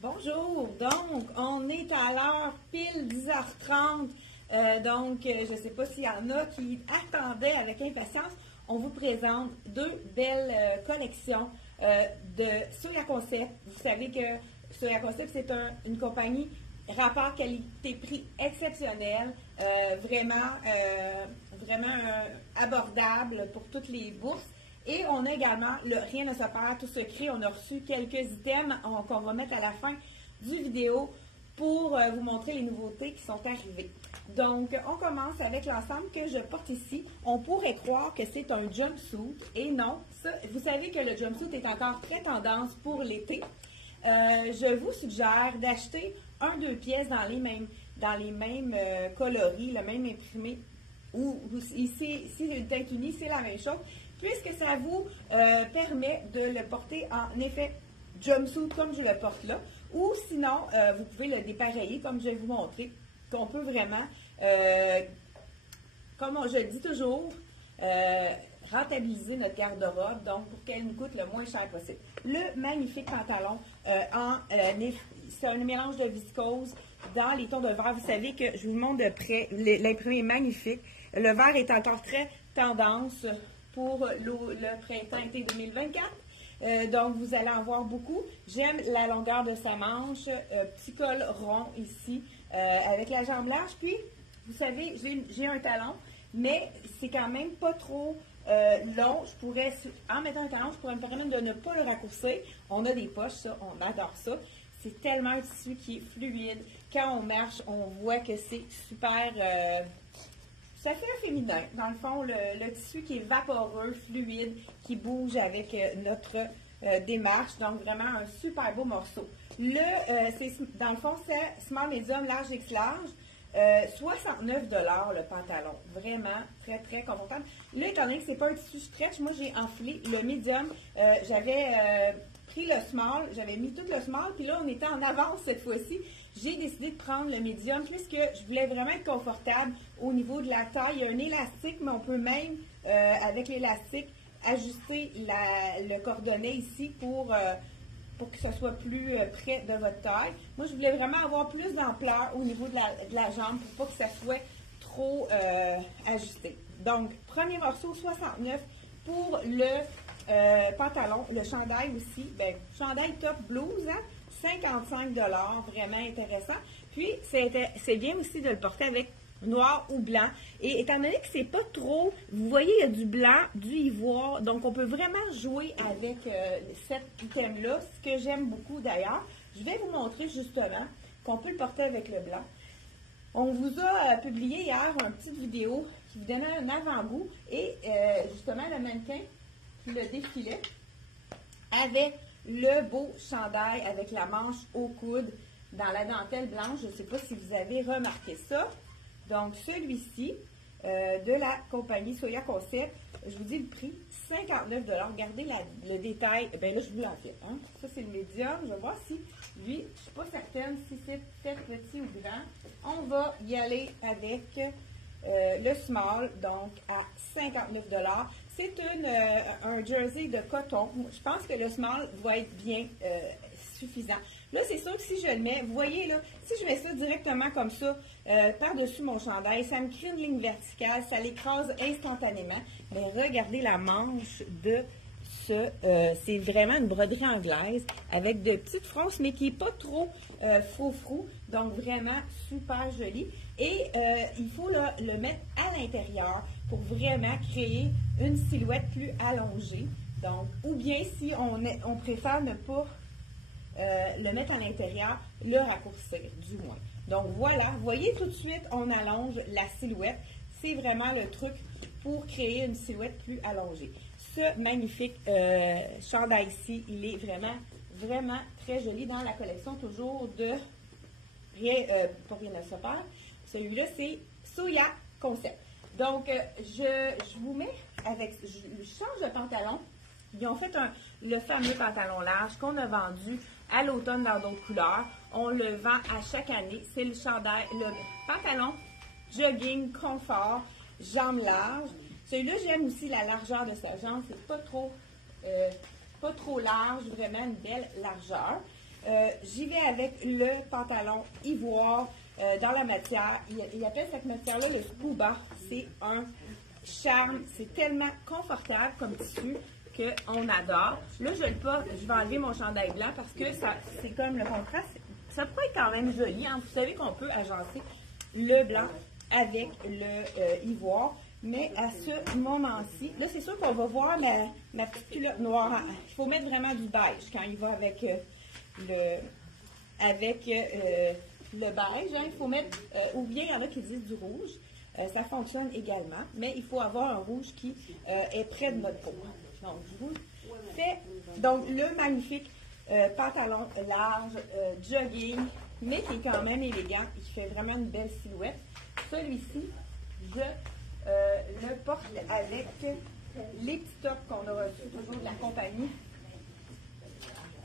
Bonjour, donc on est à l'heure pile 10h30, je ne sais pas s'il y en a qui attendaient avec impatience. On vous présente deux belles collections de Soya Concept. Vous savez que Soya Concept, c'est une compagnie rapport qualité-prix exceptionnel, vraiment abordable pour toutes les bourses. Et on a également le Rien ne se perd, tout se crée. On a reçu quelques items qu'on va mettre à la fin du vidéo pour vous montrer les nouveautés qui sont arrivées. Donc, on commence avec l'ensemble que je porte ici. On pourrait croire que c'est un jumpsuit et non. Ça, vous savez que le jumpsuit est encore très tendance pour l'été. Je vous suggère d'acheter 1-2 pièces dans les mêmes coloris, le même imprimé. Ou ici, une teinte unie, c'est la même chose, puisque ça vous permet de le porter en effet jumpsuit comme je le porte là, ou sinon, vous pouvez le dépareiller comme je vais vous montrer, qu'on peut vraiment, comme je le dis toujours, rentabiliser notre garde-robe, donc pour qu'elle nous coûte le moins cher possible. Le magnifique pantalon, c'est un mélange de viscose dans les tons de vert. Vous savez que je vous montre de près, l'imprimé est magnifique. Le vert est encore très tendance pour le printemps-été 2024. Donc, vous allez en voir beaucoup. J'aime la longueur de sa manche, petit col rond ici, avec la jambe large. Puis, vous savez, j'ai un talon, mais c'est quand même pas trop long. En mettant un talon, je pourrais me permettre de ne pas le raccourcir. On a des poches, ça, on adore ça. C'est tellement un tissu qui est fluide. Quand on marche, on voit que c'est super... ça fait féminin. Dans le fond, le tissu qui est vaporeux, fluide, qui bouge avec notre démarche. Donc, vraiment un super beau morceau. Dans le fond, c'est small, medium, large, X large. 69 $ le pantalon. Vraiment très, très confortable. Là, étant donné que ce n'est pas un tissu stretch, moi, j'ai enfilé le medium. J'avais pris le small, j'avais mis tout le small, puis là, on était en avance cette fois-ci. J'ai décidé de prendre le medium puisque je voulais vraiment être confortable au niveau de la taille. Il y a un élastique, mais on peut même, avec l'élastique, ajuster le cordonnet ici pour que ce soit plus près de votre taille. Moi, je voulais vraiment avoir plus d'ampleur au niveau de la jambe pour pas que ça soit trop ajusté. Donc, premier morceau, 69 pour le pantalon. Le chandail aussi, chandail top blouse, hein, 55 $, vraiment intéressant. Puis, c'est bien aussi de le porter avec noir ou blanc. Et étant donné que c'est pas trop, vous voyez, il y a du blanc, du ivoire, donc on peut vraiment jouer avec cet item-là, ce que j'aime beaucoup d'ailleurs. Je vais vous montrer justement qu'on peut le porter avec le blanc. On vous a publié hier une petite vidéo qui vous donnait un avant-goût et justement le mannequin qui le défilait avait le beau chandail avec la manche au coude dans la dentelle blanche. Je ne sais pas si vous avez remarqué ça. Donc, celui-ci, de la compagnie Soya Concept, je vous dis le prix, 59 $. Regardez le détail. Bien là, je vous l'en fais. Hein? Ça, c'est le médium. Je vais voir si, lui, je ne suis pas certaine si c'est peut-être petit ou grand. On va y aller avec le small, donc à 59 $. C'est un jersey de coton. Je pense que le small va être bien suffisant. Là, c'est sûr que si je le mets, vous voyez là, si je mets ça directement comme ça, par-dessus mon chandail, ça me crée une ligne verticale, ça l'écrase instantanément. Mais regardez la manche de c'est vraiment une broderie anglaise avec de petites fronces, mais qui n'est pas trop froufrou. Donc, vraiment super joli. Et il faut le mettre à l'intérieur pour vraiment créer une silhouette plus allongée. Donc, ou bien si on préfère ne pas le mettre à l'intérieur, le raccourcir, du moins. Donc, voilà. Vous voyez tout de suite, on allonge la silhouette. C'est vraiment le truc pour créer une silhouette plus allongée. Ce magnifique chandail-ci, il est vraiment, vraiment très joli dans la collection toujours de pour Rien ne se perd. Celui-là, c'est Soya Concept. Donc, je vous mets je change de pantalon. Ils ont fait le fameux pantalon large qu'on a vendu à l'automne dans d'autres couleurs. On le vend à chaque année. C'est le pantalon jogging confort, jambes larges. Celui-là, j'aime aussi la largeur de sa jambe. C'est pas trop large, vraiment une belle largeur. j'y vais avec le pantalon ivoire dans la matière. Il appelle cette matière-là le scuba. C'est un charme. C'est tellement confortable comme tissu qu'on adore. Là, je vais enlever mon chandail blanc parce que c'est comme le contraste. Ça peut être quand même joli. Hein? Vous savez qu'on peut agencer le blanc avec le ivoire. Mais à ce moment-ci, là, c'est sûr qu'on va voir ma petite culotte noire. Il faut mettre vraiment du beige quand il va avec le beige. Hein. Il faut mettre, ou bien il y en a qui disent du rouge. Ça fonctionne également, mais il faut avoir un rouge qui est près de notre peau. Donc, du rouge. Donc, le magnifique pantalon large, jogging, mais qui est quand même élégant, qui fait vraiment une belle silhouette. Celui-ci, je le porte avec les petits tops qu'on a reçus toujours de la compagnie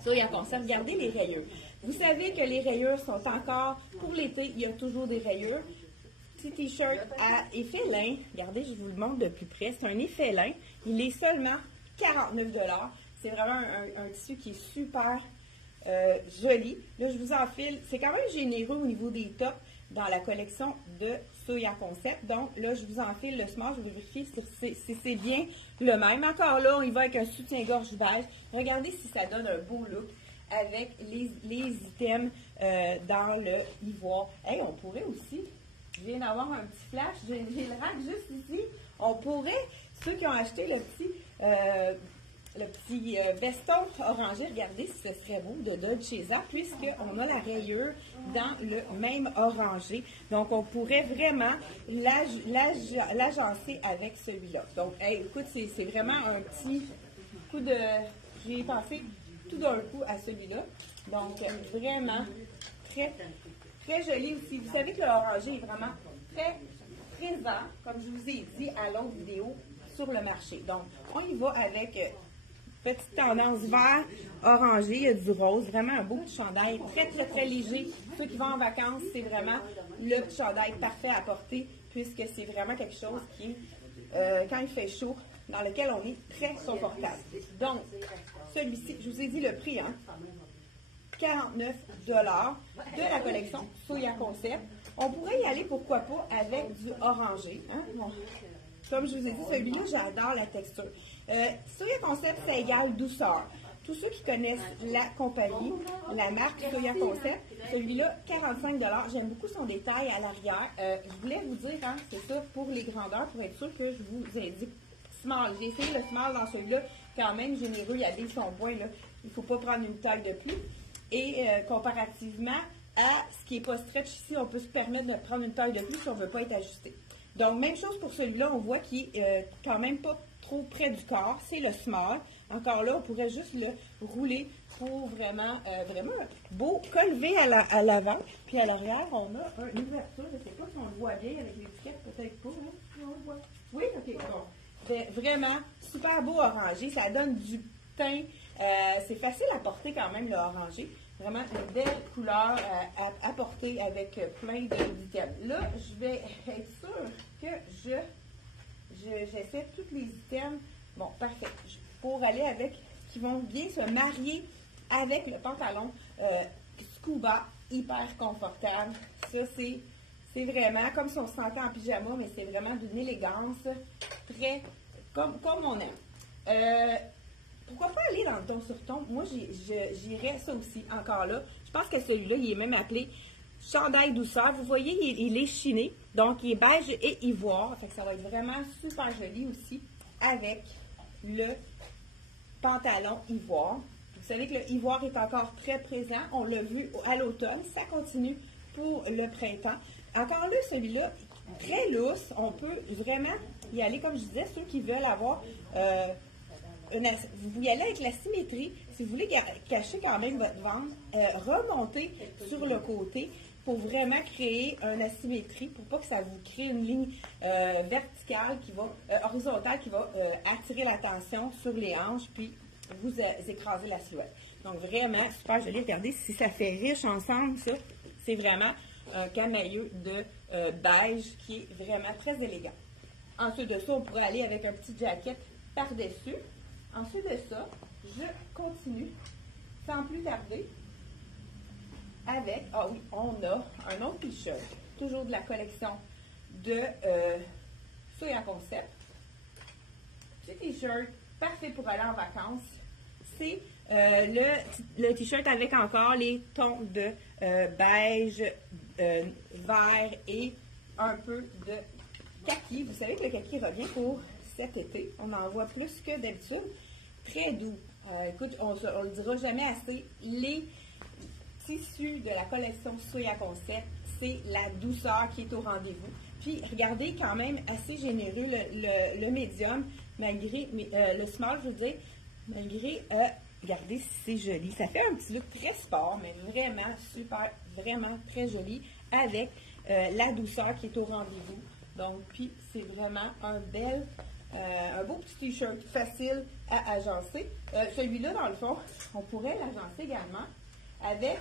Soya Concept. Regardez les rayures. Vous savez que les rayures sont encore, pour l'été, il y a toujours des rayures. Petit t-shirt à effet lin. Regardez, je vous le montre de plus près. C'est un effet lin. Il est seulement 49 $. C'est vraiment un tissu qui est super joli. Là, je vous enfile. C'est quand même généreux au niveau des tops dans la collection de Soya Concept. Donc, là, je vous enfile le small. Je vais vérifier si c'est bien le même. Encore là, on y va avec un soutien-gorge beige. Regardez si ça donne un beau look avec les items dans le ivoire. Hey, on pourrait aussi, je viens d'avoir un petit flash, j'ai le rack juste ici. On pourrait, ceux qui ont acheté le petit veston orangé, regardez si ce serait beau de Dolce Vita, puisqu'on a la rayure dans le même orangé. Donc, on pourrait vraiment l'agencer avec celui-là. Donc, hey, écoute, c'est vraiment un petit coup de... J'ai pensé tout d'un coup à celui-là. Donc, vraiment très, très joli aussi. Vous savez que l'orangé est vraiment très présent, comme je vous ai dit à l'autre vidéo, sur le marché. Donc, on y va avec... petite tendance vert, orangé, il y a du rose, vraiment un beau petit chandail, très, très, très léger. Ceux qui vont en vacances, c'est vraiment le petit chandail parfait à porter, puisque c'est vraiment quelque chose qui est, quand il fait chaud, dans lequel on est très confortable. Donc, celui-ci, je vous ai dit le prix, hein, 49 $ de la collection Soya Concept. On pourrait y aller, pourquoi pas, avec du orangé. Hein? Bon. Comme je vous ai dit, celui-là, j'adore la texture. Soya Concept, ça égale douceur. Tous ceux qui connaissent la compagnie, la marque Soya Concept, celui-là, 45 $. J'aime beaucoup son détail à l'arrière. Je voulais vous dire, hein, c'est ça, pour les grandeurs, pour être sûr que je vous indique small. J'ai essayé le small dans celui-là, quand même généreux, il y a des son point, là. Il ne faut pas prendre une taille de plus. Et comparativement à ce qui n'est pas stretch ici, on peut se permettre de prendre une taille de plus si on ne veut pas être ajusté. Donc, même chose pour celui-là, on voit qu'il est quand même pas trop près du corps. C'est le small. Encore là, on pourrait juste le rouler pour vraiment beau collevé à l'avant. Puis à l'arrière, on a une ouverture. Je ne sais pas si on le voit bien avec l'étiquette, peut-être pas. Hein? On le voit. Oui, ok, bon. Vraiment, super beau orangé. Ça donne du teint. C'est facile à porter quand même, le orangé. Vraiment une belle couleur à porter avec plein d'items. Là, je vais être sûre que j'essaie tous les items. Bon, parfait. Pour aller avec, qui vont bien se marier avec le pantalon scuba, hyper confortable. Ça, c'est vraiment comme si on se sentait en pyjama, mais c'est vraiment d'une élégance très comme on aime. Pourquoi pas aller dans le ton sur ton? Moi, j'irais ça aussi, encore là. Je pense que celui-là, il est même appelé chandail douceur. Vous voyez, il est chiné. Donc, il est beige et ivoire. Fait que ça va être vraiment super joli aussi avec le pantalon ivoire. Vous savez que le ivoire est encore très présent. On l'a vu à l'automne. Ça continue pour le printemps. Encore là, celui-là, très lousse. On peut vraiment y aller, comme je disais, ceux qui veulent avoir... vous y allez avec la symétrie. Si vous voulez cacher quand même votre ventre, remontez sur le côté pour vraiment créer une asymétrie, pour pas que ça vous crée une ligne verticale, horizontale, qui va attirer l'attention sur les hanches, puis vous écraser la silhouette. Donc vraiment, super joli. Regardez si ça fait riche ensemble, ça. C'est vraiment un camailleux de beige qui est vraiment très élégant. Ensuite de ça, on pourrait aller avec un petit jacket par-dessus. Ensuite de ça, je continue sans plus tarder avec, ah oui, on a un autre t-shirt, toujours de la collection de Soya Concept. Ce t-shirt, parfait pour aller en vacances. C'est le t-shirt avec encore les tons de beige, vert et un peu de kaki. Vous savez que le kaki revient pour cet été. On en voit plus que d'habitude. Très doux. Écoute, on ne le dira jamais assez. Les tissus de la collection Soya Concept, c'est la douceur qui est au rendez-vous. Puis, regardez quand même assez généreux le médium, malgré le small, je veux dire, malgré, regardez si c'est joli. Ça fait un petit look très sport, mais vraiment super, vraiment très joli, avec la douceur qui est au rendez-vous. Donc, puis, c'est vraiment un beau petit t-shirt facile à agencer. Celui-là, dans le fond, on pourrait l'agencer également avec,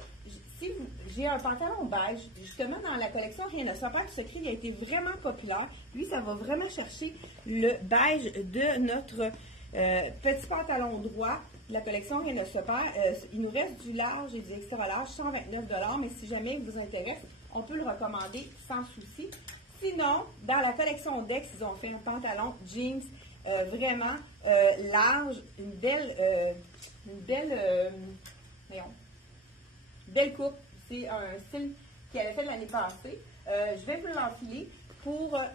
j'ai un pantalon beige, justement dans la collection Rien ne se perd du secret, il a été vraiment populaire. Lui, ça va vraiment chercher le beige de notre petit pantalon droit de la collection Rien ne se perd. Il nous reste du large et du extra large, 129 $, mais si jamais il vous intéresse, on peut le recommander sans souci. Sinon, dans la collection Dex, ils ont fait un pantalon jeans vraiment large, une belle coupe. C'est un style qu'il avait fait l'année passée. Je vais vous l'enfiler pourquoi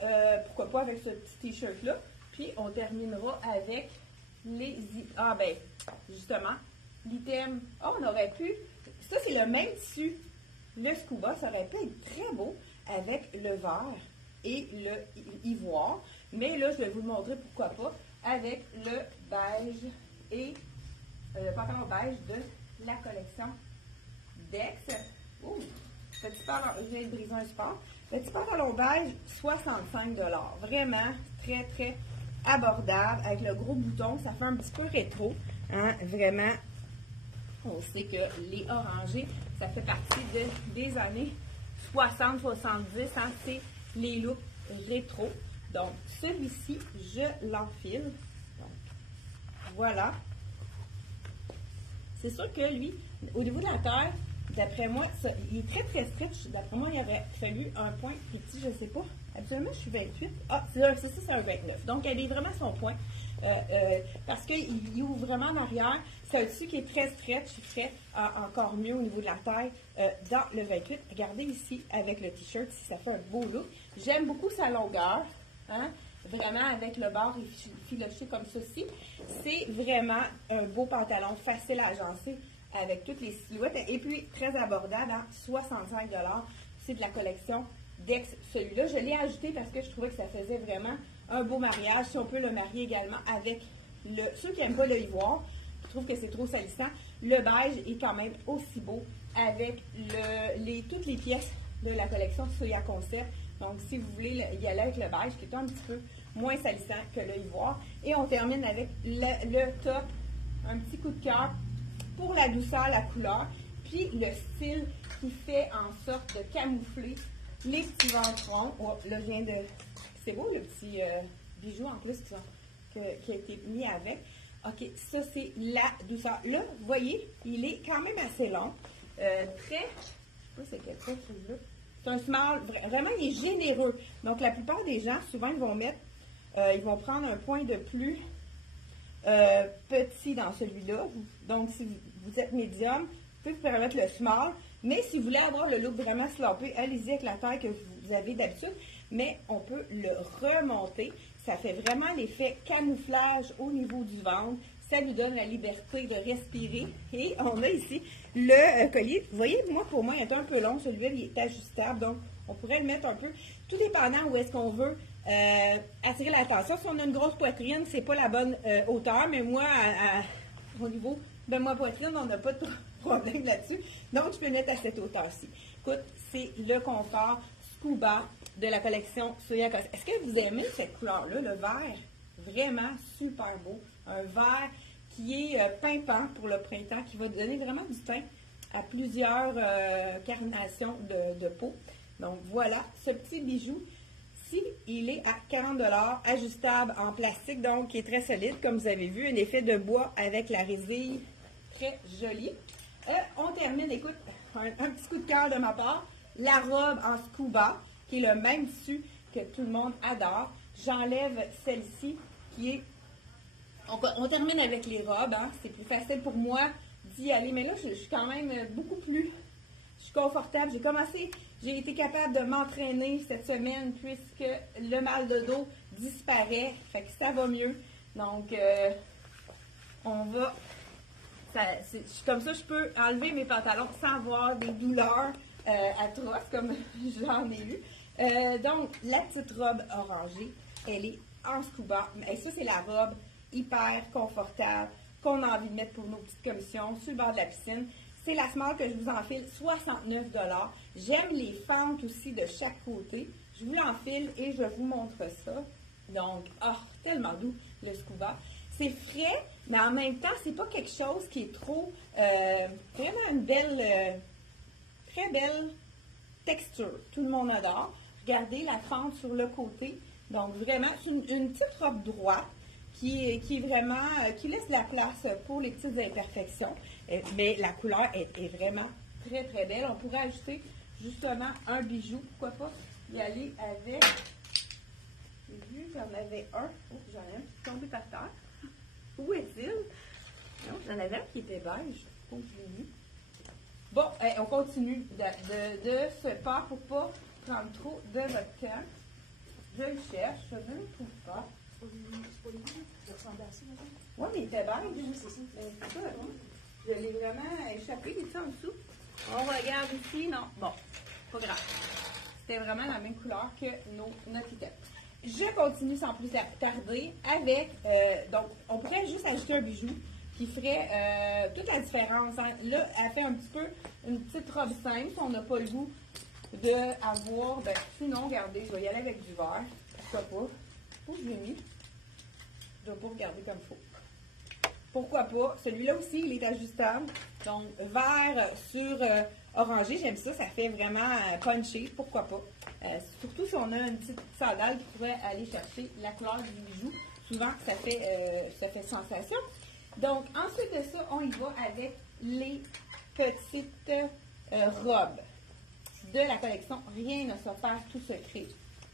pas avec ce petit t-shirt-là. Puis, on terminera avec justement, l'item. Oh, on aurait pu. Ça, c'est le même tissu. Le scuba, ça aurait pu être très beau avec le vert et le ivoire. Mais là, je vais vous le montrer pourquoi pas avec le beige et le pantalon beige de la collection Dex. Ouh, petit pantalon, je viens de briser un sport. Petit pantalon beige, 65 $. Vraiment très, très abordable avec le gros bouton. Ça fait un petit peu rétro. Hein? Vraiment, on sait que les orangés, ça fait partie des années 60-70. Hein? C'est les looks rétro. Donc, celui-ci, je l'enfile. Donc, voilà. C'est sûr que lui, au niveau de la taille, d'après moi, il est très, très stretch. D'après moi, il aurait fallu un point plus petit, je ne sais pas. Habituellement, je suis 28. Ah, c'est ça, c'est un 29. Donc, elle est vraiment son point. Parce qu'il ouvre vraiment en arrière. C'est un tissu qui est très stretch. Il ferait encore mieux au niveau de la taille dans le 28. Regardez ici, avec le t-shirt, si ça fait un beau look. J'aime beaucoup sa longueur. Hein? Vraiment, avec le bord filoché comme ceci. C'est vraiment un beau pantalon, facile à agencer avec toutes les silhouettes. Et puis, très abordable à 65 $. C'est de la collection Dex. Celui-là, je l'ai ajouté parce que je trouvais que ça faisait vraiment un beau mariage. Si on peut le marier également avec ceux qui n'aiment pas le ivoire, je trouve que c'est trop salissant. Le beige est quand même aussi beau avec toutes les pièces de la collection Soya Concept. Donc, si vous voulez y aller avec le beige, qui est un petit peu moins salissant que le ivoire. Et on termine avec le top, un petit coup de cœur pour la douceur, la couleur, puis le style qui fait en sorte de camoufler les petits ventrons. Oh, là, je viens de... C'est beau, le petit bijou en plus qui a été mis avec. OK, ça, c'est la douceur. Là, vous voyez, il est quand même assez long. Très... Je sais pas c'est quel truc, celui-là. C'est un small, vraiment, il est généreux. Donc, la plupart des gens, souvent, ils vont prendre un point de plus petit dans celui-là. Donc, si vous êtes médium, vous pouvez vous permettre le small. Mais si vous voulez avoir le look vraiment sloppé, allez-y avec la taille que vous avez d'habitude. Mais on peut le remonter. Ça fait vraiment l'effet camouflage au niveau du ventre. Ça lui donne la liberté de respirer. Et on a ici le collier. Vous voyez, pour moi, il est un peu long. Celui-là, il est ajustable. Donc, on pourrait le mettre un peu, tout dépendant où est-ce qu'on veut attirer l'attention. Si on a une grosse poitrine, c'est pas la bonne hauteur. Mais moi, au niveau de ma poitrine, on n'a pas de problème là-dessus. Donc, je peux le mettre à cette hauteur-ci. Écoute, c'est le confort Scuba de la collection Soya Concept. Est-ce que vous aimez cette couleur-là, le vert? Vraiment super beau. Un vert qui est pimpant pour le printemps, qui va donner vraiment du teint à plusieurs carnations de peau. Donc voilà, ce petit bijou, si il est à 40 $, ajustable en plastique, donc qui est très solide, comme vous avez vu, un effet de bois avec la résille très joli. On termine, écoute, un petit coup de cœur de ma part. La robe en scuba, qui est le même tissu que tout le monde adore. J'enlève celle-ci qui est... On termine avec les robes, hein. C'est plus facile pour moi d'y aller. Mais là, je suis quand même beaucoup plus... Je suis confortable. J'ai été capable de m'entraîner cette semaine puisque le mal de dos disparaît. Fait que ça va mieux. Donc, on va... Comme ça, je peux enlever mes pantalons sans avoir des douleurs atroces comme j'en ai eu. Donc, la petite robe orangée, elle est en scuba. Et ça, c'est la robe hyper confortable qu'on a envie de mettre pour nos petites commissions sur le bord de la piscine. C'est la small que je vous enfile, 69 $. J'aime les fentes aussi de chaque côté. Je vous l'enfile et je vous montre ça. Donc, tellement doux le scuba. C'est frais, mais en même temps, c'est pas quelque chose qui est trop... vraiment une belle... très belle texture. Tout le monde adore. Regardez la fente sur le côté. Donc, vraiment, c'est une petite robe droite qui est vraiment... qui laisse de la place pour les petites imperfections. Mais la couleur est vraiment très, très belle. On pourrait ajouter justement un bijou. Pourquoi pas y aller avec... J'ai vu qu'il y en avait un. Oh, j'en ai un qui est tombé par terre. Où est-il? Non, j'en avais un qui était beige. Oh, je l'ai vu. Bon, on continue de se faire pour ne pas prendre trop de votre temps. Je le cherche, je ne le trouve pas. Oui, mais il était beige. C'est ça. Je l'ai vraiment échappé, il est en dessous. On regarde ici, non. Bon, pas grave. C'était vraiment la même couleur que notre item. Je continue sans plus tarder avec, donc, on pourrait juste ajouter un bijou qui ferait toute la différence. Hein. Là, elle fait un petit peu une petite robe simple. On n'a pas le goût d'avoir, sinon, regardez, je vais y aller avec du vert. Pourquoi pas? Où je l'ai mis? Je ne dois pas regarder comme il faut. Pourquoi pas? Celui-là aussi, il est ajustable. Donc, vert sur orangé, j'aime ça. Ça fait vraiment punché. Pourquoi pas? Surtout si on a une petite sandale qui pourrait aller chercher la couleur du bijou. Souvent, ça fait sensation. Donc, ensuite de ça, on y va avec les petites robes de la collection Rien ne s'offert, tout secret.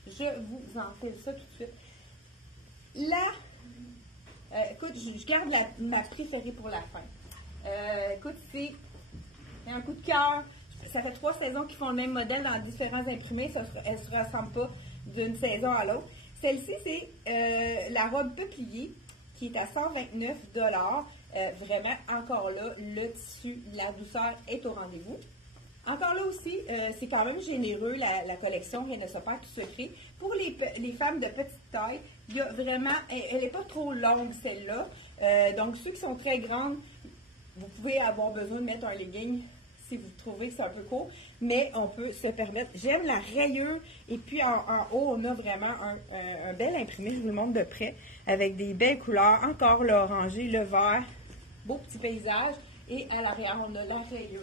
Je vous enfile ça tout de suite. Là, écoute, je garde ma préférée pour la fin. Écoute, c'est un coup de cœur. Ça fait 3 saisons qu'ils font le même modèle dans différents imprimés. Elles ne se ressemblent pas d'une saison à l'autre. Celle-ci, c'est la robe peuplier qui est à 129 $. Vraiment, encore là, le tissu, la douceur est au rendez-vous. Encore là aussi, c'est quand même généreux, la collection Rien ne se perd, tout secret. Pour les femmes de petite taille, il y a vraiment, elle n'est pas trop longue celle-là. Donc, ceux qui sont très grandes, vous pouvez avoir besoin de mettre un legging si vous trouvez que c'est un peu court, mais on peut se permettre. J'aime la rayure, et puis en haut, on a vraiment un bel imprimé, je vous le montre de près, avec des belles couleurs, encore l'orangé, le vert, beau petit paysage, et à l'arrière, on a la rayure,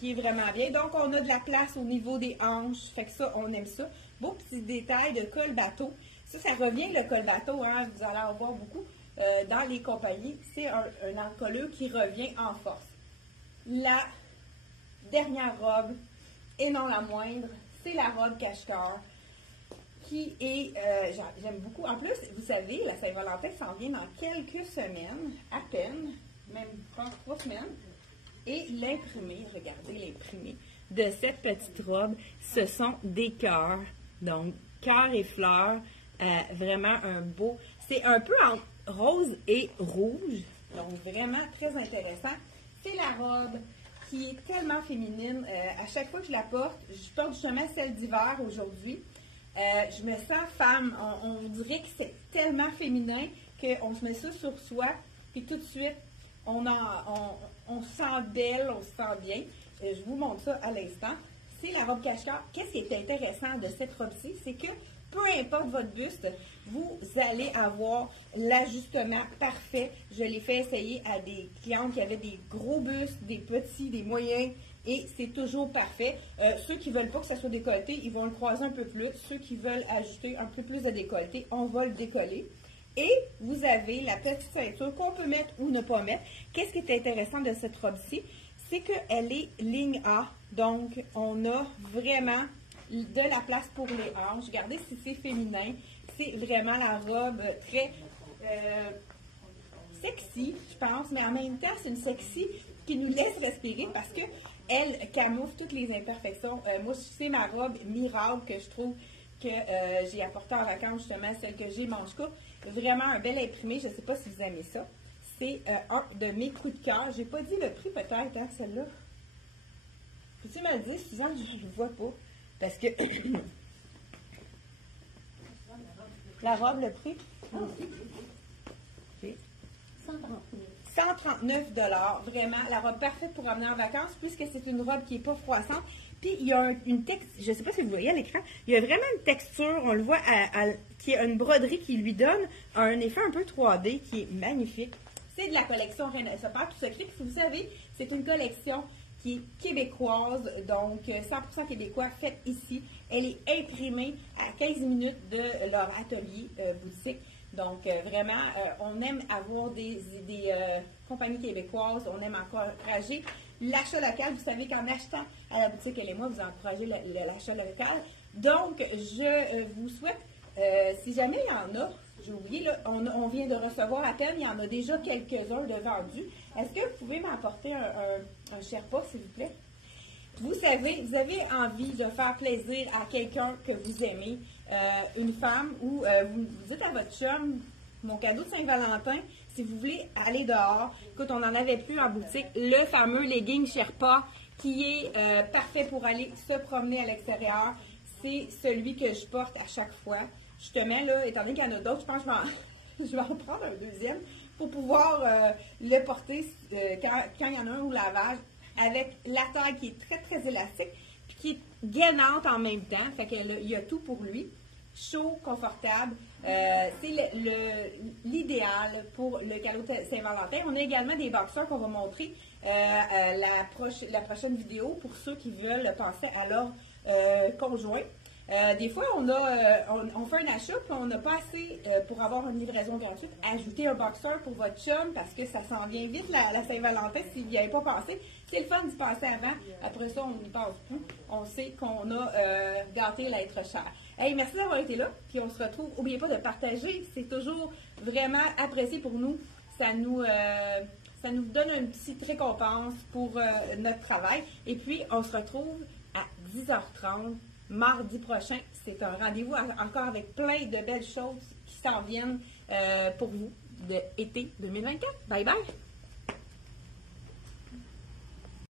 qui est vraiment bien. Donc, on a de la place au niveau des hanches, fait que ça, on aime ça. Beau petit détail de col bateau. Ça revient le col bateau, hein, vous allez en voir beaucoup dans les compagnies. C'est un encolure qui revient en force. La dernière robe, et non la moindre, c'est la robe cache-cœur, qui est, j'aime beaucoup. En plus, vous savez, la Saint-Valentin s'en vient dans quelques semaines, à peine, même je pense 3 semaines. Et l'imprimé, regardez l'imprimé de cette petite robe, ce sont des cœurs. Donc, cœurs et fleurs, vraiment un beau. C'est un peu entre rose et rouge, donc vraiment très intéressant. C'est la robe qui est tellement féminine. À chaque fois que je la porte, je porte justement celle d'hiver aujourd'hui. Je me sens femme. On dirait que c'est tellement féminin qu'on se met ça sur soi, puis tout de suite, on se sent belle, on se sent bien. Je vous montre ça à l'instant. C'est la robe cache-cœur. Qu'est-ce qui est intéressant de cette robe-ci? C'est que peu importe votre buste, vous allez avoir l'ajustement parfait. Je l'ai fait essayer à des clientes qui avaient des gros bustes, des petits, des moyens, et c'est toujours parfait. Ceux qui ne veulent pas que ça soit décolleté, ils vont le croiser un peu plus. Ceux qui veulent ajouter un peu plus de décolleté, on va le décoller. Et vous avez la petite ceinture qu'on peut mettre ou ne pas mettre. Qu'est-ce qui est intéressant de cette robe-ci? c'est qu'elle est ligne A. Donc, on a vraiment de la place pour les hanches. Regardez si c'est féminin. C'est vraiment la robe très sexy, je pense, mais en même temps, c'est une sexy qui nous laisse respirer parce que elle camoufle toutes les imperfections. Moi, c'est ma robe miracle que je trouve que j'ai apportée en vacances, justement, celle que j'ai manche courte. Vraiment un bel imprimé. Je ne sais pas si vous aimez ça. C'est un de mes coups de cœur. J'ai pas dit le prix peut-être, hein, celle-là. Peux-tu me le dire, Suzanne? Je ne le vois pas. Parce que... la robe, le prix? Okay. 139 $. Vraiment, la robe parfaite pour emmener en vacances, puisque c'est une robe qui n'est pas froissante. Puis, il y a une texture, je ne sais pas si vous voyez à l'écran, il y a vraiment une texture, on le voit, qui a une broderie qui lui donne un effet un peu 3D qui est magnifique. C'est de la collection Reine Sopar, tout secret. Puis, vous savez, c'est une collection qui est québécoise, donc 100% québécois, faite ici. Elle est imprimée à 15 minutes de leur atelier boutique. Donc, vraiment, on aime avoir des compagnies québécoises, on aime encourager l'achat local. Vous savez qu'en achetant à la boutique Elle et moi, vous encouragez l'achat local. Donc, je vous souhaite, si jamais il y en a, j'ai oublié, là, on vient de recevoir à peine, il y en a déjà quelques-uns de vendus. Est-ce que vous pouvez m'apporter un Sherpa, s'il vous plaît? Vous savez, vous avez envie de faire plaisir à quelqu'un que vous aimez, une femme, ou vous dites à votre chum, mon cadeau de Saint-Valentin, si vous voulez aller dehors, écoute, on n'en avait plus en boutique, le fameux legging Sherpa qui est parfait pour aller se promener à l'extérieur, c'est celui que je porte à chaque fois. Justement, là, étant donné qu'il y en a d'autres, je pense que je vais en prendre un deuxième pour pouvoir le porter quand il y en a un au lavage, avec la taille qui est très, très élastique, puis qui est gainante en même temps. Fait qu'il y a tout pour lui. Chaud, confortable. C'est l'idéal pour le cadeau de Saint-Valentin. On a également des boxers qu'on va montrer la prochaine vidéo pour ceux qui veulent penser à leur conjoint. Des fois, on fait un achat, puis on n'a pas assez pour avoir une livraison gratuite. Ajoutez un boxer pour votre chum, parce que ça s'en vient vite, la Saint-Valentin, s'il n'y avait pas pensé. C'est le fun d'y penser avant. Après ça, on n'y pense plus. On sait qu'on a gâté l'être cher. Hey, merci d'avoir été là, puis on se retrouve. N'oubliez pas de partager. C'est toujours vraiment apprécié pour nous. Ça nous donne une petite récompense pour notre travail. Et puis, on se retrouve à 10h30. Mardi prochain, c'est un rendez-vous encore avec plein de belles choses qui s'en viennent pour vous de été 2024. Bye bye!